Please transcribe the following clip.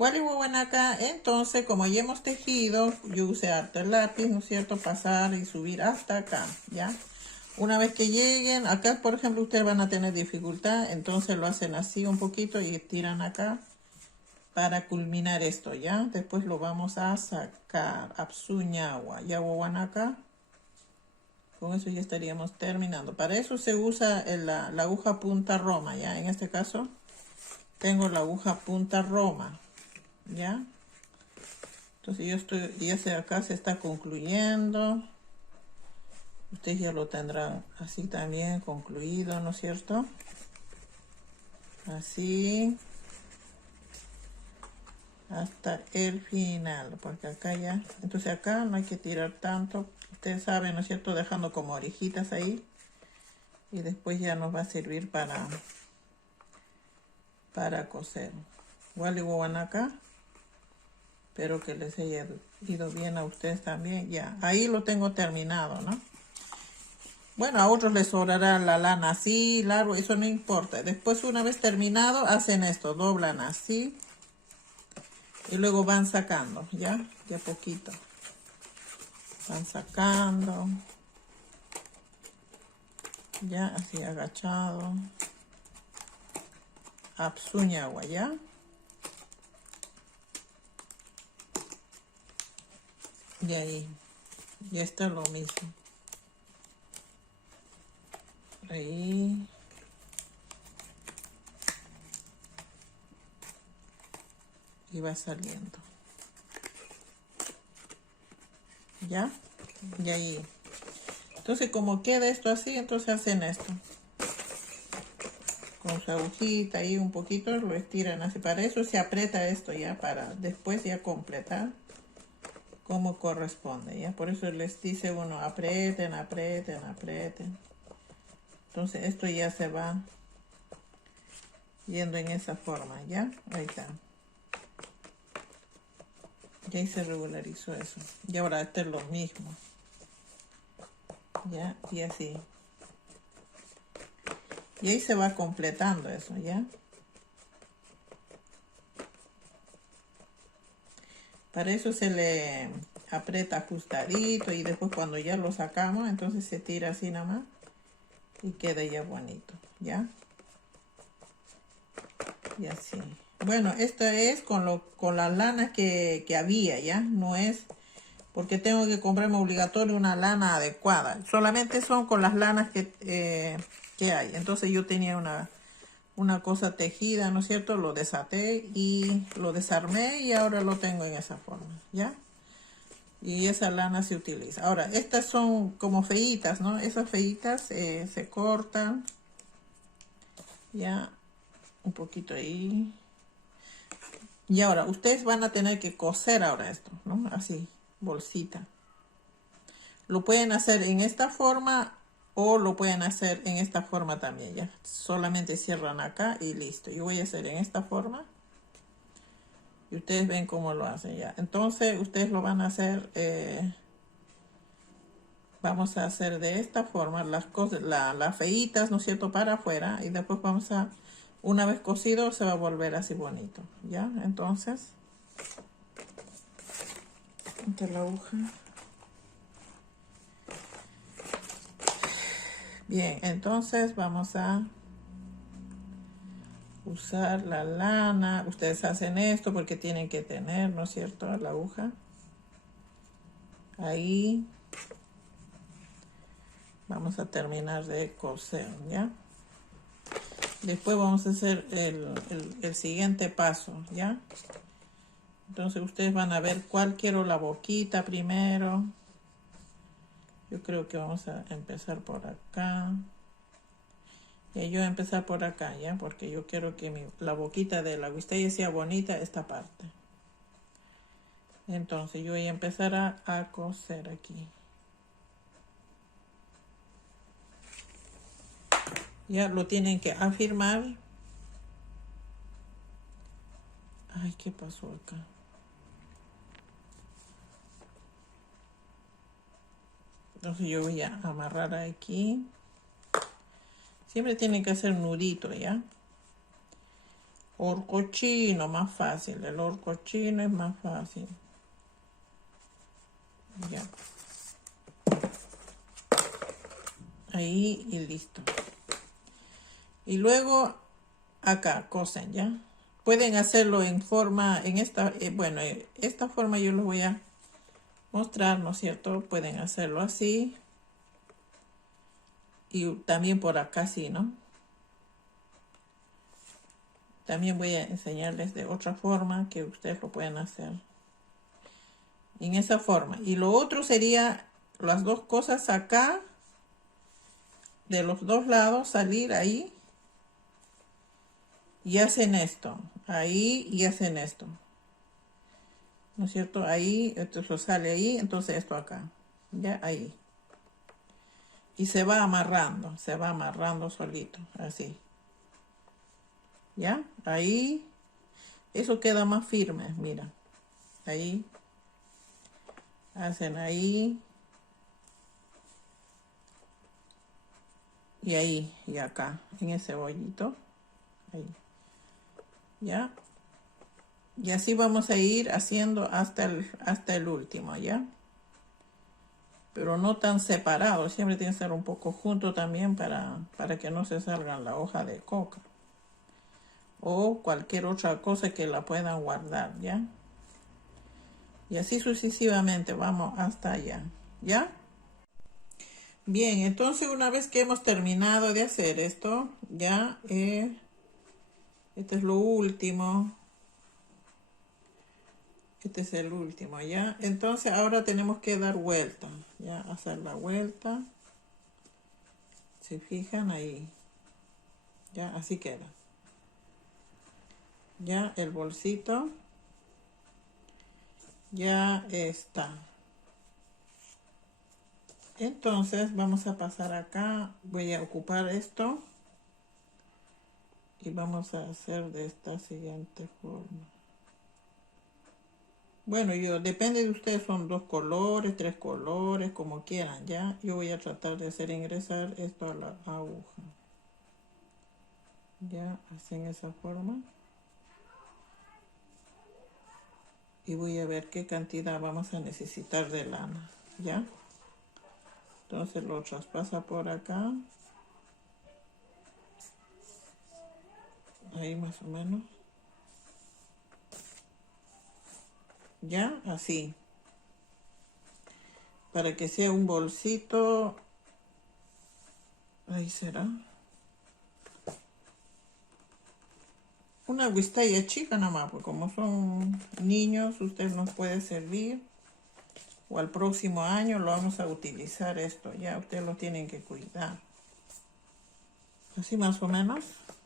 acá. Entonces, como ya hemos tejido, yo usé harto el lápiz, ¿no es cierto? Pasar y subir hasta acá, ¿ya? Una vez que lleguen, acá por ejemplo ustedes van a tener dificultad, entonces lo hacen así un poquito y tiran acá para culminar esto, ¿ya? Después lo vamos a sacar, Apsuñagua, ya acá. Con eso ya estaríamos terminando. Para eso se usa la aguja punta Roma, ¿ya? En este caso tengo la aguja punta Roma, ¿ya? Entonces acá se está concluyendo. Ustedes ya lo tendrán así también concluido, ¿no es cierto? Así. Hasta el final, porque acá ya, entonces acá no hay que tirar tanto, ustedes saben, ¿no es cierto? Dejando como orejitas ahí. Y después ya nos va a servir para coser. Igual acá. Espero que les haya ido bien a ustedes también. Ya, ahí lo tengo terminado, ¿no? Bueno, a otros les sobrará la lana así, largo, eso no importa. Después, una vez terminado, hacen esto, doblan así. Y luego van sacando, ¿ya? De a poquito. Van sacando. Ya, así agachado. Apsuñagua, ¿ya? Y ahí. Ya está lo mismo. Ahí. Y va saliendo. ¿Ya? Y ahí. Entonces, como queda esto así, entonces hacen esto. Con su agujita ahí un poquito, lo estiran así. Para eso se aprieta esto ya, para después ya completar como corresponde, ¿ya? Por eso les dice uno, aprieten, aprieten, aprieten. Entonces, esto ya se va yendo en esa forma, ¿ya? Ahí está. Y ahí se regularizó eso. Y ahora este es lo mismo. ¿Ya? Y así. Y ahí se va completando eso, ¿ya? Para eso se le aprieta ajustadito y después cuando ya lo sacamos, entonces se tira así nada más y queda ya bonito, ¿ya? Y así. Bueno, esto es con la lana que había, ¿ya? No es porque tengo que comprarme obligatorio una lana adecuada. Solamente son con las lanas que hay. Entonces yo tenía una cosa tejida, ¿no es cierto? Lo desaté y lo desarmé y ahora lo tengo en esa forma, ¿ya? Y esa lana se utiliza. Ahora, estas son como feitas, ¿no? Esas feitas se cortan, ya, un poquito ahí. Y ahora, ustedes van a tener que coser ahora esto, ¿no? Así, bolsita. Lo pueden hacer en esta forma o lo pueden hacer en esta forma también, ya. Solamente cierran acá y listo. Yo voy a hacer en esta forma. Y ustedes ven cómo lo hacen ya. Entonces, ustedes lo van a hacer, vamos a hacer de esta forma las cosas, las feitas, ¿no es cierto? Para afuera. Y después vamos a, una vez cosido, se va a volver así bonito, ¿ya? Entonces, entre la aguja. Bien, entonces vamos a usar la lana. Ustedes hacen esto porque tienen que tener, ¿no es cierto? La aguja. Ahí. Vamos a terminar de coser, ¿ya? Después vamos a hacer el siguiente paso, ¿ya? Entonces ustedes van a ver cuál quiero la boquita primero. Yo creo que vamos a empezar por acá. Y yo voy a empezar por acá, ¿ya? Porque yo quiero que la boquita de la guistella sea bonita esta parte. Entonces yo voy a empezar a coser aquí. Ya lo tienen que afirmar. Ay, ¿qué pasó acá? Entonces yo voy a amarrar aquí. Siempre tienen que hacer nudito, ¿ya? horcochino, más fácil. El horcochino es más fácil. Ya. Ahí y listo. Y luego acá cosen, ¿ya? Pueden hacerlo en forma, en esta, bueno, esta forma yo les voy a mostrar, ¿no es cierto? Pueden hacerlo así. Y también por acá sí, ¿no? También voy a enseñarles de otra forma que ustedes lo pueden hacer. En esa forma. Y lo otro sería las dos cosas acá. De los dos lados salir ahí. Y hacen esto. Ahí y hacen esto. ¿No es cierto? Ahí, esto sale ahí. Entonces esto acá. Ya ahí. Y se va amarrando solito. Así. ¿Ya? Ahí. Eso queda más firme, mira. Ahí. Hacen ahí. Y ahí, y acá, en ese bollito. Ahí. ¿Ya? Y así vamos a ir haciendo hasta el último, ¿ya? Pero no tan separados, siempre tiene que ser un poco junto también para que no se salgan la hoja de coca. O cualquier otra cosa que la puedan guardar, ¿ya? Y así sucesivamente vamos hasta allá, ¿ya? Bien, entonces una vez que hemos terminado de hacer esto, ya, este es lo último. Este es el último, ¿ya? Entonces ahora tenemos que dar vuelta, ¿ya? Hacer la vuelta. Se fijan ahí. Ya, así queda. Ya el bolsito. Ya está. Entonces vamos a pasar acá. Voy a ocupar esto. Y vamos a hacer de esta siguiente forma. Bueno, depende de ustedes, son 2 colores, 3 colores, como quieran, ¿ya? Yo voy a tratar de hacer ingresar esto a la aguja. Ya, así en esa forma. Y voy a ver qué cantidad vamos a necesitar de lana, ¿ya? Entonces lo traspasa por acá. Ahí más o menos. Ya, así. Para que sea un bolsito. Ahí será. Una guistalla chica nada más, porque como son niños, usted nos puede servir. O al próximo año lo vamos a utilizar esto. Ya ustedes lo tienen que cuidar. Así más o menos.